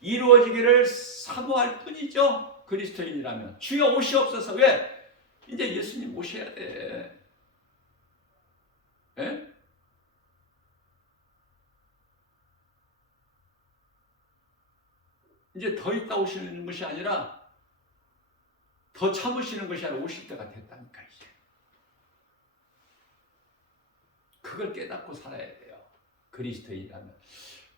이루어지기를 사모할 뿐이죠. 그리스도인이라면. 주여 오시옵소서. 왜? 이제 예수님 오셔야 돼. 예? 이제 더 있다 오시는 것이 아니라 더 참으시는 것이 아니라 오실 때가 됐다니까 이제. 그걸 깨닫고 살아야 돼요. 그리스도인이라면.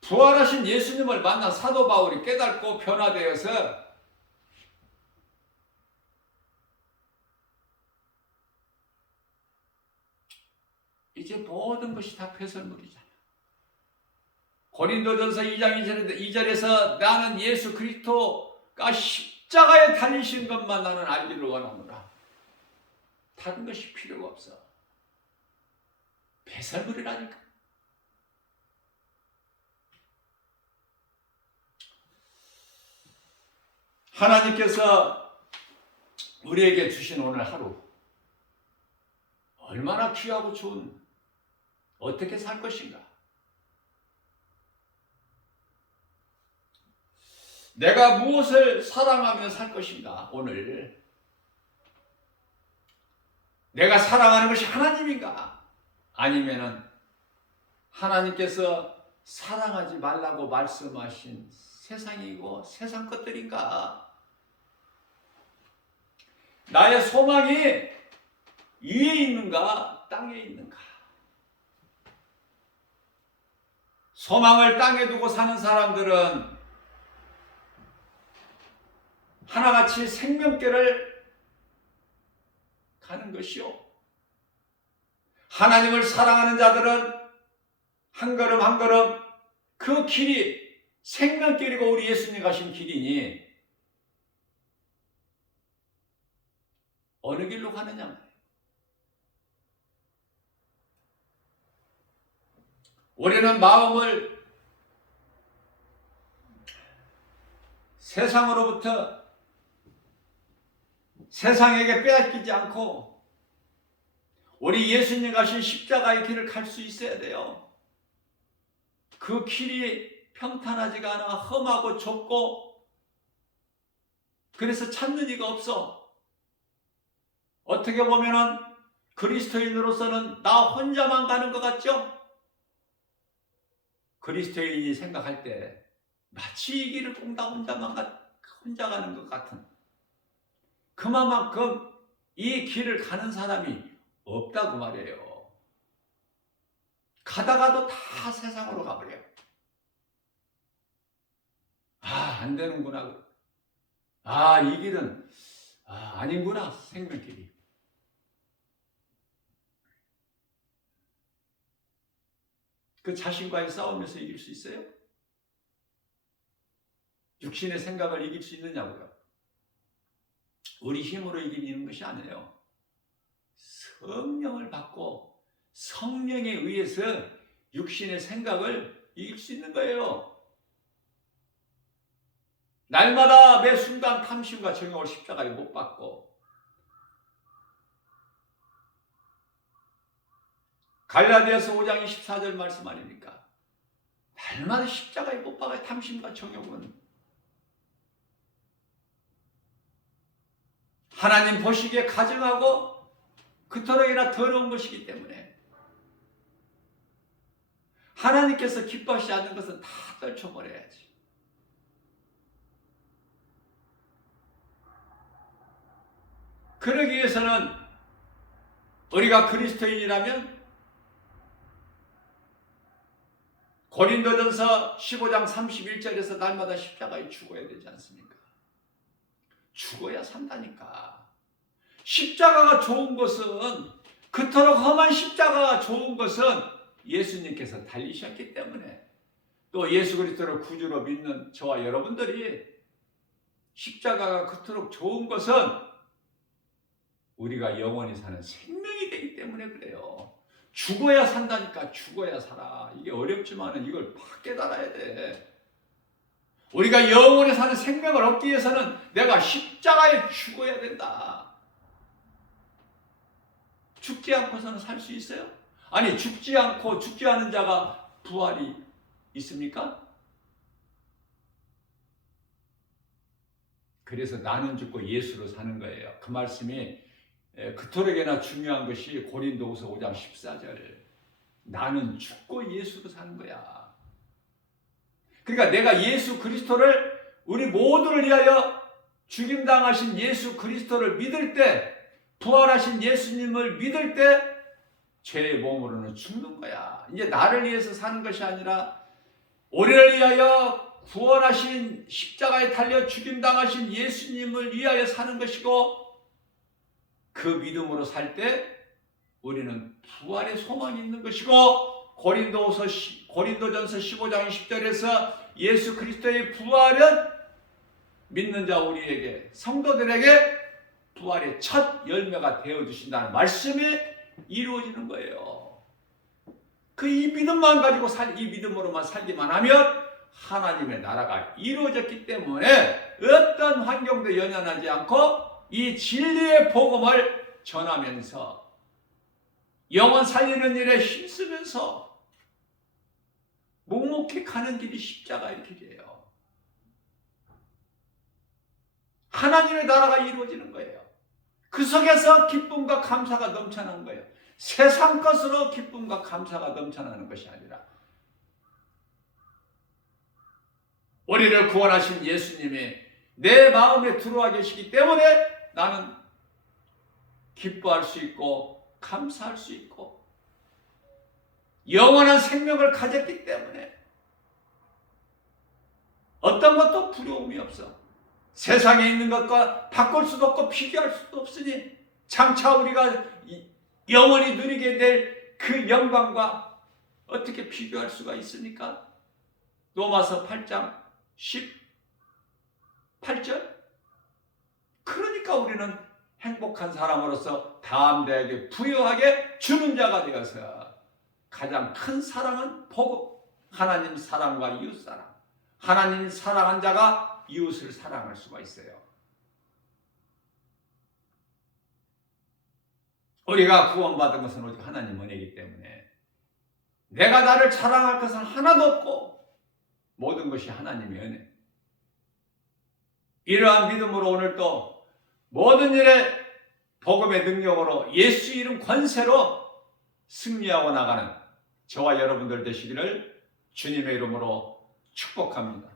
부활하신 예수님을 만난 사도 바울이 깨닫고 변화되어서 이제 모든 것이 다 배설물이잖아. 고린도전서 2장 2절에서 나는 예수 그리스도가 십자가에 달리신 것만 나는 알기를 원하노라. 다른 것이 필요가 없어. 배설물이라니까. 하나님께서 우리에게 주신 오늘 하루 얼마나 귀하고 좋은, 어떻게 살 것인가? 내가 무엇을 사랑하며 살 것인가? 오늘 내가 사랑하는 것이 하나님인가? 아니면은 하나님께서 사랑하지 말라고 말씀하신 세상이고 세상 것들인가? 나의 소망이 위에 있는가? 땅에 있는가? 소망을 땅에 두고 사는 사람들은 하나같이 생명길을 가는 것이요. 하나님을 사랑하는 자들은 한 걸음 한 걸음 그 길이 생명길이고 우리 예수님 가신 길이니 어느 길로 가느냐? 우리는 마음을 세상으로부터 세상에게 빼앗기지 않고 우리 예수님 가신 십자가의 길을 갈 수 있어야 돼요. 그 길이 평탄하지가 않아 험하고 좁고 그래서 찾는 이가 없어. 어떻게 보면은 그리스도인으로서는 나 혼자만 가는 것 같죠? 그리스도인이 생각할 때 마치 이 길을 꼭 나 혼자 가는 것 같은, 그만큼 이 길을 가는 사람이 없다고 말이에요. 가다가도 다 세상으로 가버려요. 안 되는구나. 이 길은 아닌구나. 생명길이. 그 자신과의 싸움에서 이길 수 있어요? 육신의 생각을 이길 수 있느냐고요? 우리 힘으로 이기는 것이 아니에요. 성령을 받고 성령에 의해서 육신의 생각을 이길 수 있는 거예요. 날마다 매 순간 탐심과 정욕을 십자가에 못 박고 갈라디아서 5장 24절 말씀 아닙니까? 날마다 십자가에 못 박아야 탐심과 정욕은 하나님 보시기에 가증하고 그토록이나 더러운 것이기 때문에 하나님께서 기뻐하시지 않는 것은 다 떨쳐버려야지. 그러기 위해서는 우리가 그리스도인이라면 고린도전서 15장 31절에서 날마다 십자가에 죽어야 되지 않습니까? 죽어야 산다니까. 십자가가 좋은 것은, 그토록 험한 십자가가 좋은 것은 예수님께서 달리셨기 때문에, 또 예수 그리스도를 구주로 믿는 저와 여러분들이 십자가가 그토록 좋은 것은 우리가 영원히 사는 생명이 되기 때문에 그래요. 죽어야 산다니까. 죽어야 살아. 이게 어렵지만 이걸 팍 깨달아야 돼. 우리가 영원히 사는 생명을 얻기 위해서는 내가 십자가에 죽어야 된다. 죽지 않고서는 살 수 있어요? 아니 죽지 않고 죽지 않은 자가 부활이 있습니까? 그래서 나는 죽고 예수로 사는 거예요. 그 말씀이 그토록이나 중요한 것이 고린도후서 5장 14절. 나는 죽고 예수로 사는 거야. 그러니까 내가 예수 그리스도를 우리 모두를 위하여 죽임당하신 예수 그리스도를 믿을 때, 부활하신 예수님을 믿을 때 죄의 몸으로는 죽는 거야. 이제 나를 위해서 사는 것이 아니라 우리를 위하여 구원하신 십자가에 달려 죽임당하신 예수님을 위하여 사는 것이고, 그 믿음으로 살 때 우리는 부활의 소망이 있는 것이고, 고린도전서 15장 20절에서 예수 그리스도의 부활은 믿는 자 우리에게, 성도들에게 부활의 첫 열매가 되어주신다는 말씀이 이루어지는 거예요. 이 믿음만 가지고 이 믿음으로만 살기만 하면 하나님의 나라가 이루어졌기 때문에 어떤 환경도 연연하지 않고 이 진리의 복음을 전하면서 영혼 살리는 일에 힘쓰면서 묵묵히 가는 길이 십자가의 길이에요. 하나님의 나라가 이루어지는 거예요. 그 속에서 기쁨과 감사가 넘쳐나는 거예요. 세상 것으로 기쁨과 감사가 넘쳐나는 것이 아니라 우리를 구원하신 예수님이 내 마음에 들어와 계시기 때문에 나는 기뻐할 수 있고 감사할 수 있고 영원한 생명을 가졌기 때문에 어떤 것도 두려움이 없어. 세상에 있는 것과 바꿀 수도 없고 비교할 수도 없으니 장차 우리가 영원히 누리게 될 그 영광과 어떻게 비교할 수가 있습니까? 로마서 8장 18절. 그러니까 우리는 행복한 사람으로서 다음대에게 부유하게 주는 자가 되어서 가장 큰 사랑은 복음, 하나님 사랑과 이웃 사랑. 하나님 사랑한 자가 이웃을 사랑할 수가 있어요. 우리가 구원받은 것은 오직 하나님 은혜이기 때문에 내가 나를 자랑할 것은 하나도 없고 모든 것이 하나님의 은혜. 이러한 믿음으로 오늘도 모든 일에 복음의 능력으로 예수 이름 권세로 승리하고 나가는 저와 여러분들 되시기를 주님의 이름으로 축복합니다.